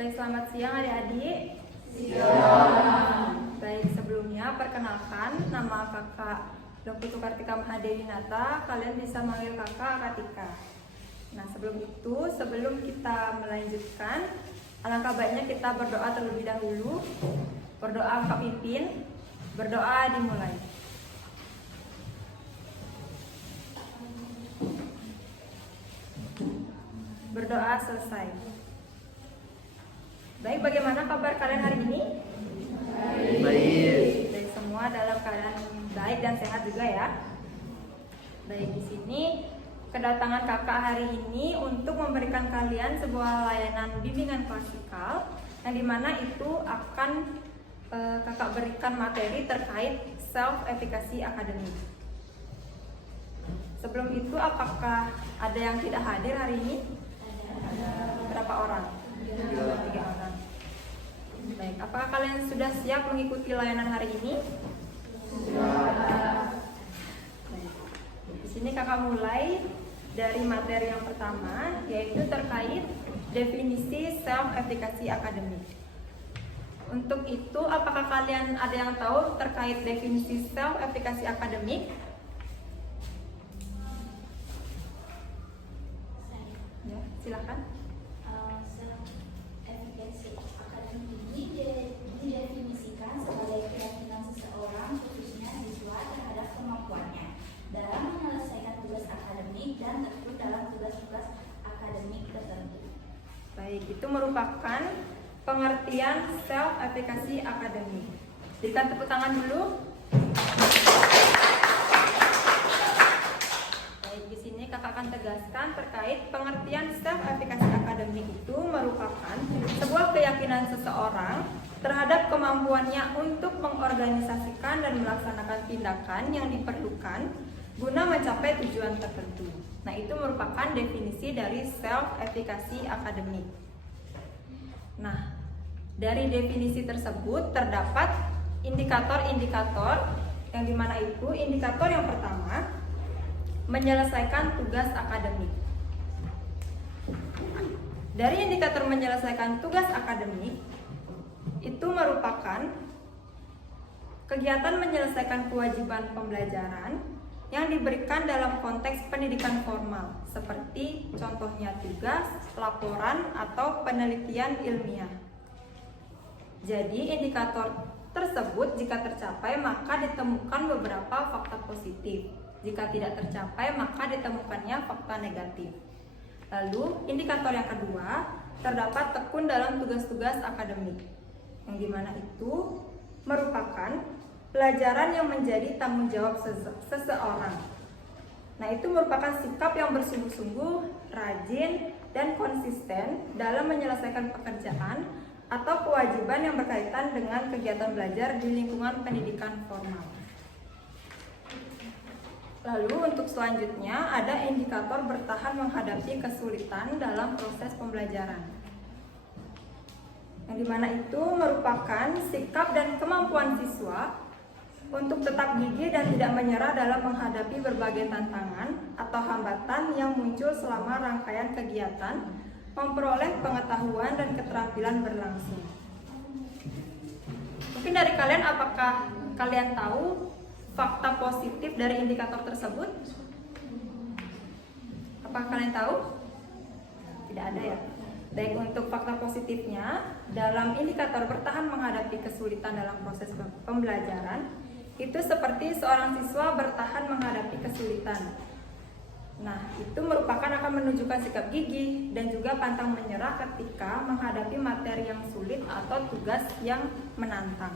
Baik, selamat siang adik-adik. Siang. Baik, sebelumnya perkenalkan, nama kakak Loputu Kartika Mahadewinata. Kalian bisa manggil kakak Katika. Nah, sebelum kita melanjutkan, alangkah baiknya kita berdoa terlebih dahulu. Berdoa Kak Pipin, berdoa dimulai. Berdoa selesai. Baik, bagaimana kabar kalian hari ini? Baik. Baik, semua dalam keadaan baik dan sehat juga ya. Baik, di sini kedatangan kakak hari ini untuk memberikan kalian sebuah layanan bimbingan klasikal yang dimana itu akan kakak berikan materi terkait self-efficacy akademik. Sebelum itu, apakah ada yang tidak hadir hari ini? Berapa orang? 3 orang. Baik, apakah kalian sudah siap mengikuti layanan hari ini? Baik. Di sini kakak mulai dari materi yang pertama, yaitu terkait definisi self-efficacy akademik. Untuk itu, apakah kalian ada yang tahu terkait definisi self-efficacy akademik? Ya, silakan. Self-efficacy akademik ini didefinisikan sebagai keyakinan seseorang, khususnya siswa, terhadap kemampuannya dalam menyelesaikan tugas akademik dan terkait dalam tugas-tugas akademik tertentu. Baik, itu merupakan pengertian self-efficacy akademik. Berikan tepuk tangan dulu. Baik, di sini kakak akan tegaskan terkait pengertian self-efficacy akademik itu merupakan sebuah keyakinan seseorang terhadap kemampuannya untuk mengorganisasikan dan melaksanakan tindakan yang diperlukan guna mencapai tujuan tertentu. Nah, itu merupakan definisi dari self-efficacy akademik. Nah, dari definisi tersebut terdapat indikator-indikator yang dimana itu indikator yang pertama menyelesaikan tugas akademik. Dari indikator menyelesaikan tugas akademik itu merupakan kegiatan menyelesaikan kewajiban pembelajaran yang diberikan dalam konteks pendidikan formal, seperti contohnya tugas, laporan, atau penelitian ilmiah. Jadi, indikator tersebut jika tercapai maka ditemukan beberapa fakta positif. Jika tidak tercapai maka ditemukannya fakta negatif. Lalu, indikator yang kedua, terdapat tekun dalam tugas-tugas akademik, yang dimana itu merupakan pelajaran yang menjadi tanggung jawab seseorang. Nah, itu merupakan sikap yang bersungguh-sungguh, rajin, dan konsisten dalam menyelesaikan pekerjaan atau kewajiban yang berkaitan dengan kegiatan belajar di lingkungan pendidikan formal. Lalu untuk selanjutnya ada indikator bertahan menghadapi kesulitan dalam proses pembelajaran, yang dimana itu merupakan sikap dan kemampuan siswa untuk tetap gigih dan tidak menyerah dalam menghadapi berbagai tantangan atau hambatan yang muncul selama rangkaian kegiatan memperoleh pengetahuan dan keterampilan berlangsung. Mungkin dari kalian, apakah kalian tahu fakta positif dari indikator tersebut? Apakah kalian tahu? Tidak ada ya? Baik, untuk fakta positifnya, dalam indikator bertahan menghadapi kesulitan dalam proses pembelajaran, itu seperti seorang siswa bertahan menghadapi kesulitan. Nah, itu merupakan akan menunjukkan sikap gigih dan juga pantang menyerah ketika menghadapi materi yang sulit atau tugas yang menantang.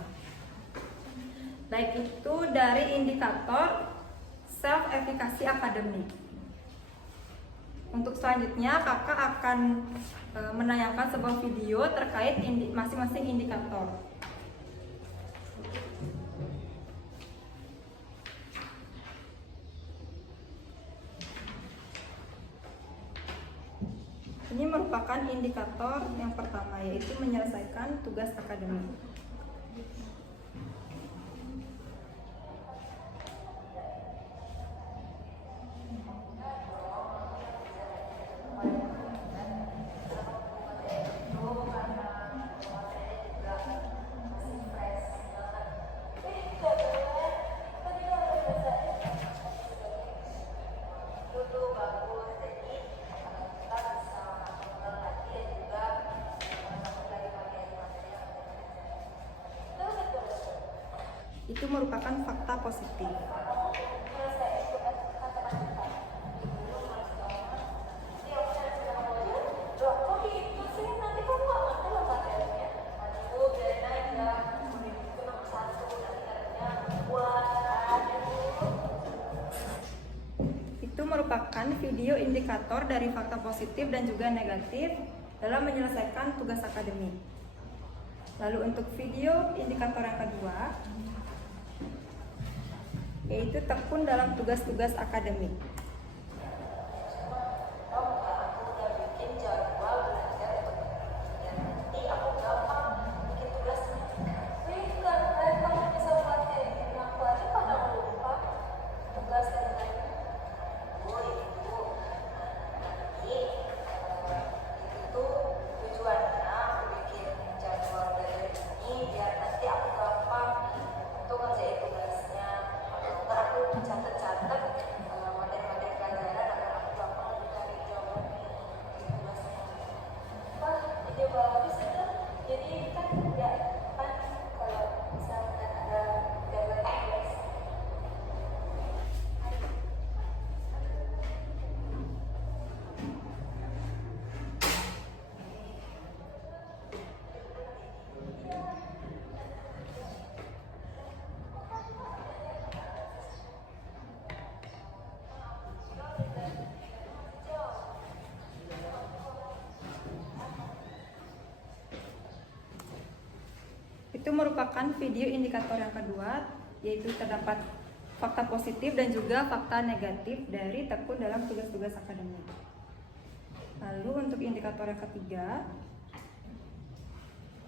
Baik, itu dari indikator self-efficacy akademik. Untuk selanjutnya, kakak akan menayangkan sebuah video terkait masing-masing indikator. Ini merupakan indikator yang pertama, yaitu menyelesaikan tugas akademik. itu merupakan fakta positif. Itu merupakan video indikator dari fakta positif dan juga negatif dalam menyelesaikan tugas akademik. Lalu untuk video indikator yang kedua, yaitu tekun dalam tugas-tugas akademik. Itu merupakan video indikator yang kedua, yaitu terdapat fakta positif dan juga fakta negatif dari tekun dalam tugas-tugas akademik. Lalu untuk indikator yang ketiga,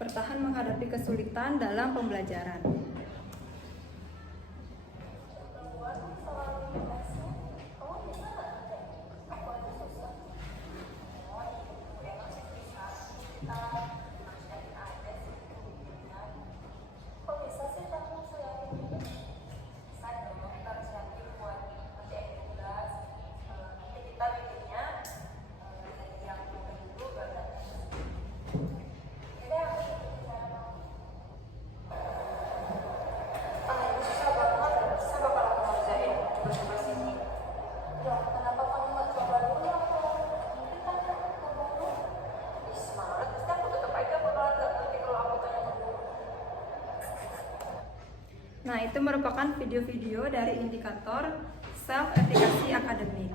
bertahan menghadapi kesulitan dalam pembelajaran. Nah, itu merupakan video-video dari indikator self-efficacy akademik.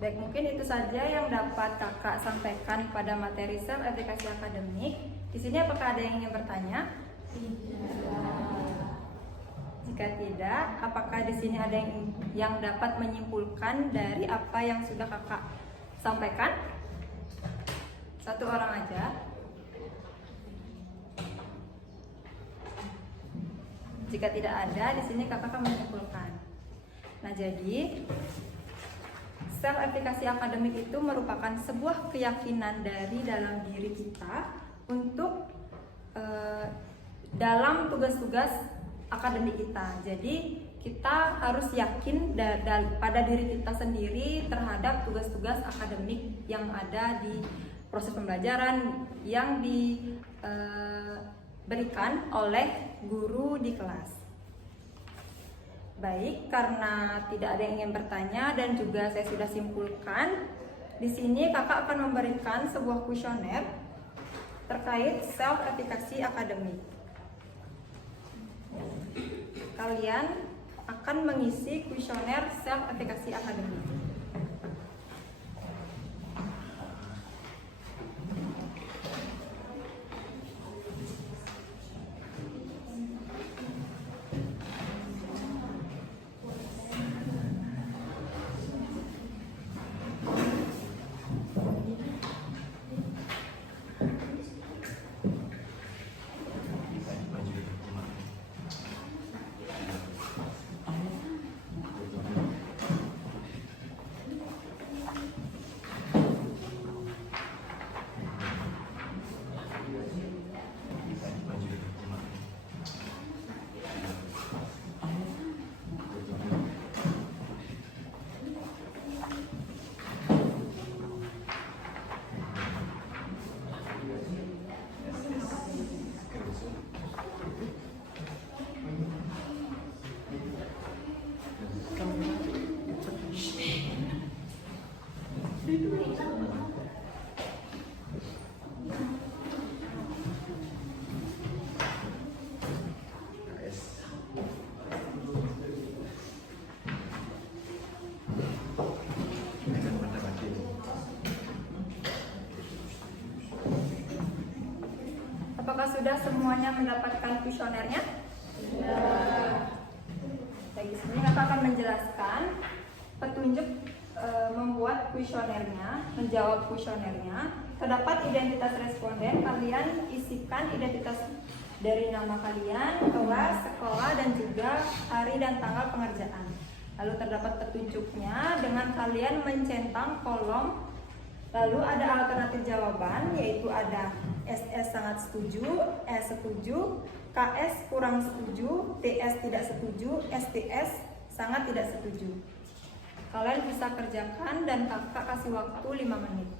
Baik, mungkin itu saja yang dapat kakak sampaikan pada materi self-efficacy akademik. Di sini apakah ada yang ingin bertanya? Jika tidak, apakah di sini ada yang dapat menyimpulkan dari apa yang sudah kakak sampaikan? Satu orang aja. Jika tidak ada, di sini kakak akan menyimpulkan. Nah, jadi self-efficacy akademik itu merupakan sebuah keyakinan dari dalam diri kita untuk dalam tugas-tugas akademik kita. Jadi kita harus yakin pada diri kita sendiri terhadap tugas-tugas akademik yang ada di proses pembelajaran yang diberikan oleh guru di kelas. Baik, karena tidak ada yang ingin bertanya dan juga saya sudah simpulkan, di sini kakak akan memberikan sebuah kuesioner terkait self-efficacy akademik. Kalian akan mengisi kuesioner self-efficacy akademik. Apakah sudah semuanya mendapatkan kuesionernya? Baik, di sini Kakak akan menjelaskan petunjuk membuat kuesionernya, menjawab kuesionernya. Terdapat identitas responden, kalian isikan identitas dari nama kalian, kelas, sekolah, dan juga hari dan tanggal pengerjaan. Lalu terdapat petunjuknya dengan kalian mencentang kolom. Lalu ada alternatif jawaban, yaitu ada SS sangat setuju, S setuju, KS kurang setuju, TS tidak setuju, STS sangat tidak setuju. Kalian bisa kerjakan dan kakak kasih waktu 5 menit.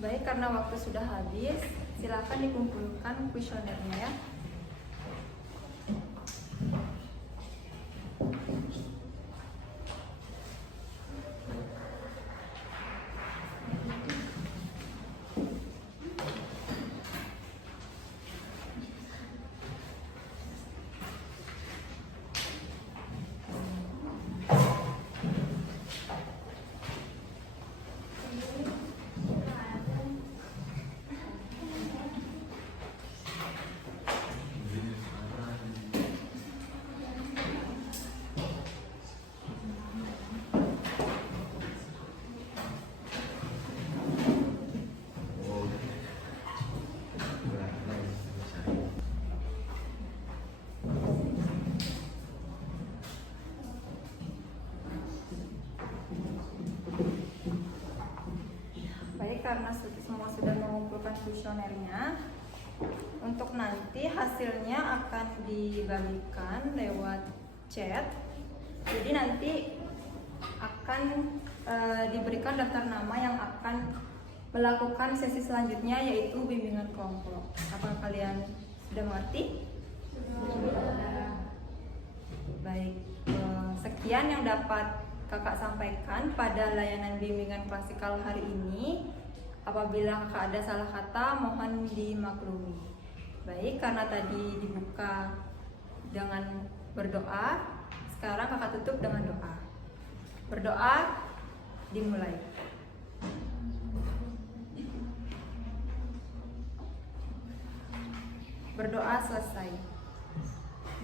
Baik, karena waktu sudah habis, silakan dikumpulkan kuesionernya ya. baik, karena semua sudah mengumpulkan kuesionernya. Untuk nanti hasilnya akan dibagikan lewat chat. Jadi nanti akan diberikan daftar nama yang akan melakukan sesi selanjutnya, yaitu bimbingan kelompok. Apakah kalian sudah mengerti? Baik, sekian yang dapat kakak sampaikan pada layanan bimbingan klasikal hari ini. Apabila kakak ada salah kata, mohon dimaklumi. Baik, karena tadi dibuka dengan berdoa, sekarang kakak tutup dengan doa. Berdoa, dimulai. Berdoa selesai.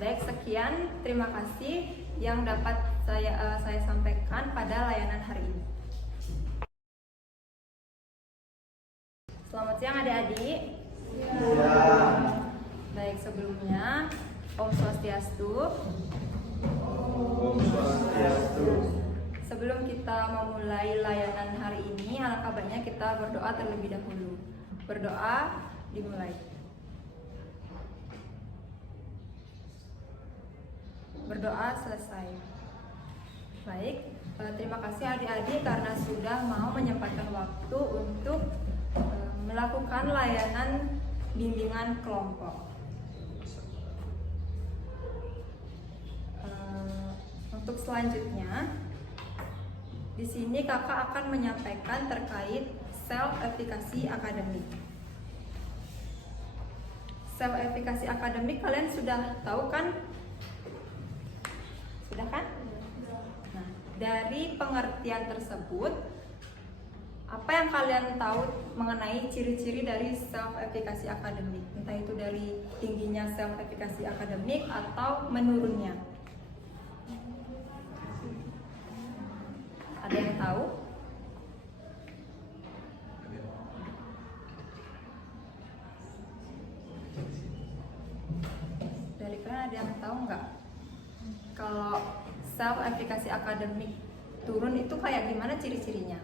Baik, sekian, terima kasih yang dapat saya sampaikan pada layanan hari ini. Selamat siang adik-adik. Ya. Baik, sebelumnya Om Swastiastu. Om Swastiastu. Sebelum kita memulai layanan hari ini, alangkah baiknya kita berdoa terlebih dahulu. Berdoa, dimulai. Berdoa selesai. Baik, terima kasih adik-adik karena sudah mau menyempatkan waktu untuk melakukan layanan bimbingan kelompok. Untuk selanjutnya, di sini kakak akan menyampaikan terkait self-efficacy akademik. Self-efficacy akademik kalian sudah tahu kan? Sudah kan? Nah, dari pengertian tersebut, apa yang kalian tahu mengenai ciri-ciri dari self-efficacy akademik? Entah itu dari tingginya self-efficacy akademik atau menurunnya. Ada yang tahu? Dari kalian ada yang tahu nggak? Kalau self-efficacy akademik turun itu kayak gimana ciri-cirinya?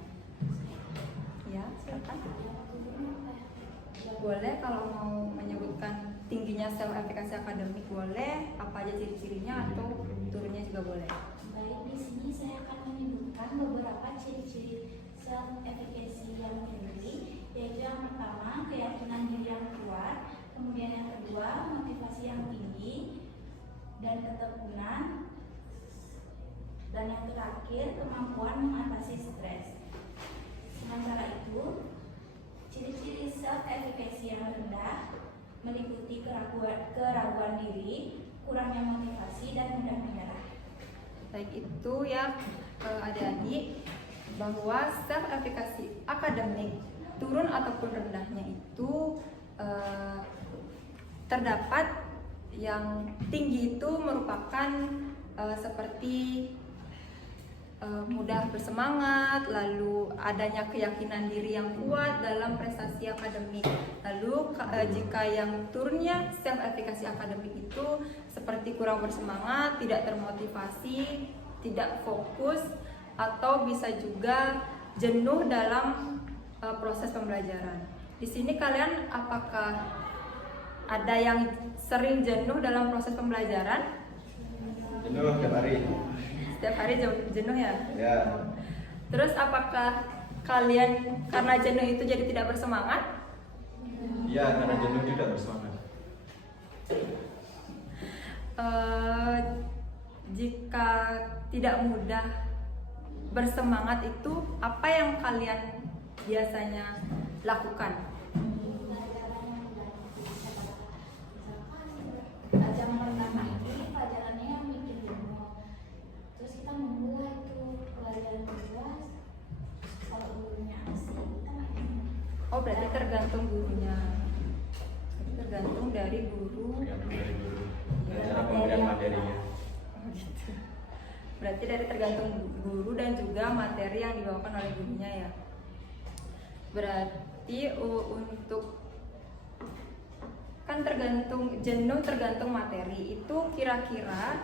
Ya, silakan. Boleh kalau mau menyebutkan tingginya self-efficacy akademik boleh, apa aja ciri-cirinya atau turunnya juga boleh. Baik, di sini saya akan menyebutkan beberapa ciri-ciri self-efficacy yang tinggi, yaitu yang pertama keyakinan diri yang kuat, kemudian yang kedua motivasi yang tinggi dan ketekunan, dan yang terakhir kemampuan mengatasi stres. Sementara itu, ciri-ciri self-efficacy yang rendah meliputi keraguan diri, kurangnya motivasi, dan mudah menyerah. Baik, itu ya adik-adik, bahwa self-efficacy akademik turun ataupun rendahnya itu terdapat yang tinggi itu merupakan seperti mudah bersemangat, lalu adanya keyakinan diri yang kuat dalam prestasi akademik. Lalu jika yang turunnya self-efficacy akademik itu seperti kurang bersemangat, tidak termotivasi, tidak fokus, atau bisa juga jenuh dalam proses pembelajaran. Di sini kalian apakah ada yang sering jenuh dalam proses pembelajaran? Jenuh tiap hari. Setiap hari jenuh ya? Ya. Terus apakah kalian karena jenuh itu jadi tidak bersemangat? Iya, karena jenuh tidak bersemangat. Jika tidak mudah bersemangat itu, apa yang kalian biasanya lakukan? Jam pertama ini pelajarannya yang mikir dulu, terus kita memulai itu pelajaran kelas. Kalau gurunya asik, kita main. Oh, berarti tergantung gurunya. Tergantung dari guru. Tergantung dari guru. Ya, Cara pemberian materinya. Oh, gitu. Berarti dari tergantung guru dan juga materi yang dibawakan oleh gurunya ya. Berarti untuk kan tergantung jenuh, tergantung materi. Itu kira-kira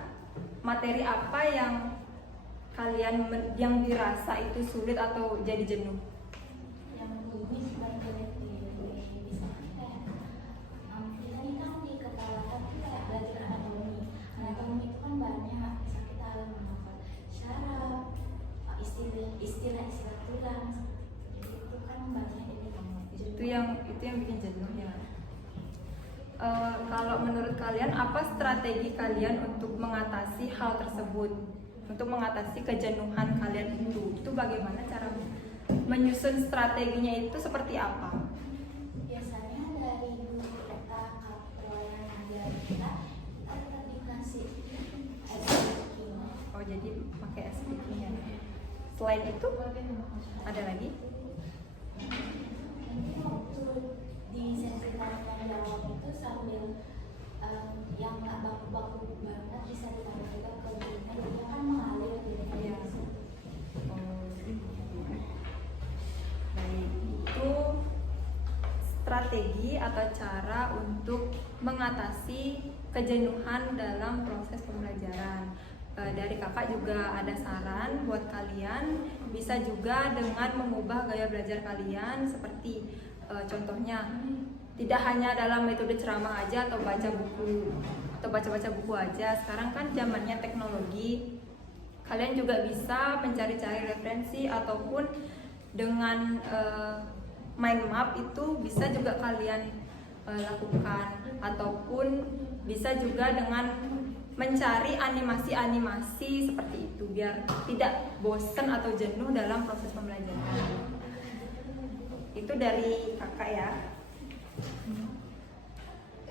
materi apa yang kalian yang dirasa itu sulit atau jadi jenuh? Yang rumit istilah-istilah tulang itu kan banyak ini Itu yang bikin jenuh ya. Kalau menurut kalian apa strategi kalian untuk mengatasi hal tersebut? Untuk mengatasi kejenuhan kalian itu bagaimana cara menyusun strateginya itu seperti apa? biasanya dari guru kita kapro yang ngajar kita tetap dikasih SPQ. Oh jadi pakai SPK-nya. Selain itu ada lagi? Ini waktu di sesi tanya jawab itu sambil yang nggak baku-baku banget bisa ditanya juga ke gurunya, dia kan mengalir gitu. Iya. Baik, itu strategi atau cara untuk mengatasi kejenuhan dalam proses pembelajaran. Dari kakak juga ada saran buat kalian, bisa juga dengan mengubah gaya belajar kalian seperti contohnya tidak hanya dalam metode ceramah aja atau baca buku atau baca-baca buku aja. Sekarang kan zamannya teknologi, kalian juga bisa mencari-cari referensi ataupun dengan mind map itu bisa juga kalian lakukan, ataupun bisa juga dengan mencari animasi-animasi seperti itu biar tidak bosan atau jenuh dalam proses pembelajaran. Itu dari kakak ya.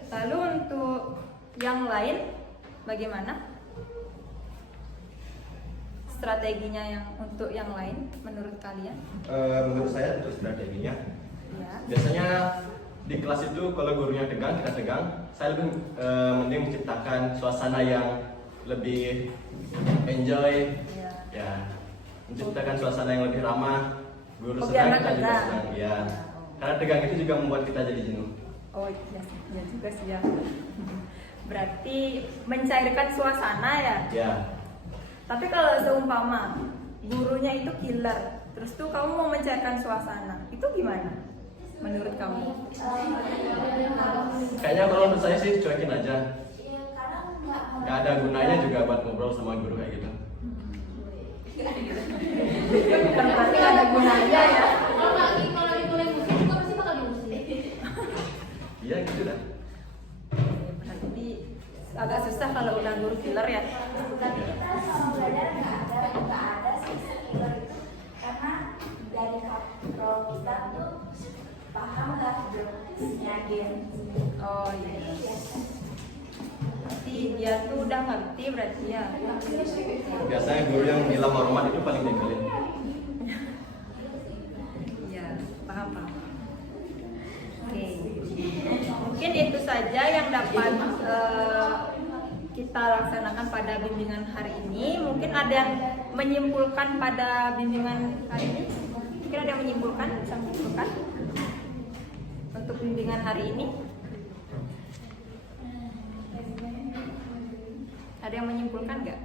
Lalu untuk yang lain bagaimana? Strateginya yang untuk yang lain menurut kalian? Menurut saya untuk strateginya, Ya. biasanya di kelas itu kalau gurunya tegang, kita tegang, saya lebih mending menciptakan suasana yang lebih enjoy, Ya. ya, menciptakan suasana yang lebih ramah. Guru Oh, senang, biar kita juga tegang. senang, ya. Oh. Karena tegang itu juga membuat kita jadi jenuh. Oh iya, ya juga sih ya. Berarti mencairkan suasana ya. Ya, Tapi kalau seumpama gurunya itu killer, terus tuh kamu mau mencairkan suasana, itu gimana? Menurut kamu? kayaknya kalau menurut saya sih cuekin aja. Iya, karena Gak ada gunanya juga buat ngobrol sama guru kayak gitu. Bukan berarti nggak ada gunanya ya. Kalau lagi mulai musik juga pasti bakal diusir. Iya gitu dah. Berarti agak susah kalau udah guru killer ya. tapi kita sama belajar nggak ada sih skill itu karena dari kapro kita tuh paham lah jenisnya gen. Oh iya. Berarti dia tuh udah ngerti berarti ya. Biasanya guru yang bilang hormat itu paling nyebelin. Iya, paham. Oke. Mungkin itu saja yang dapat kita laksanakan pada bimbingan hari ini. Mungkin ada yang menyimpulkan pada bimbingan hari ini? Mungkin ada yang menyimpulkan, bisa menyimpulkan untuk bimbingan hari ini? Ada yang menyimpulkan nggak?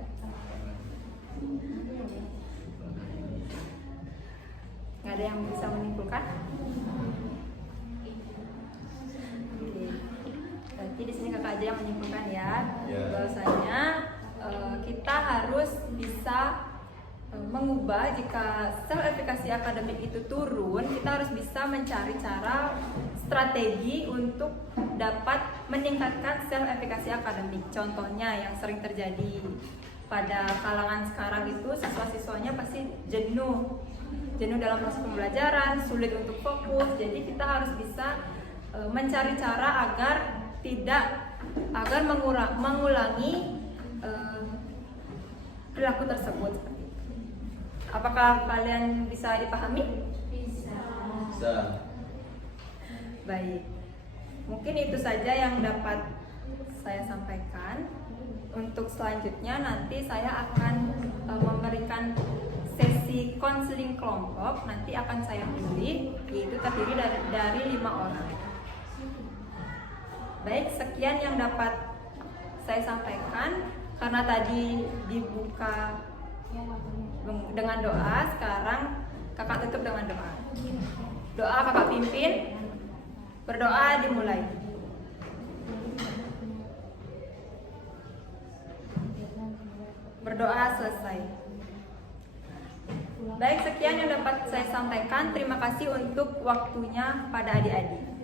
Nggak ada yang bisa menyimpulkan? Oke. Berarti di sini kakak aja yang menyimpulkan ya. Ya. Bahwasanya kita harus bisa mengubah jika self efficacy akademik itu turun, kita harus bisa mencari cara strategi untuk dapat meningkatkan self efficacy akademik. Contohnya yang sering terjadi pada kalangan sekarang itu siswa-siswanya pasti jenuh dalam proses pembelajaran, sulit untuk fokus. Jadi kita harus bisa mencari cara agar mengulangi perilaku tersebut. Apakah kalian bisa dipahami? Bisa. Bisa. Baik. Mungkin itu saja yang dapat saya sampaikan. Untuk selanjutnya nanti saya akan memberikan sesi konseling kelompok. Nanti akan saya pilih, yaitu terdiri dari 5 orang. Baik, sekian yang dapat saya sampaikan. Karena tadi dibuka dengan doa, sekarang kakak tutup dengan doa. Doa kakak pimpin, berdoa dimulai. Berdoa selesai. Baik, sekian yang dapat saya sampaikan. Terima kasih untuk waktunya pada adik-adik.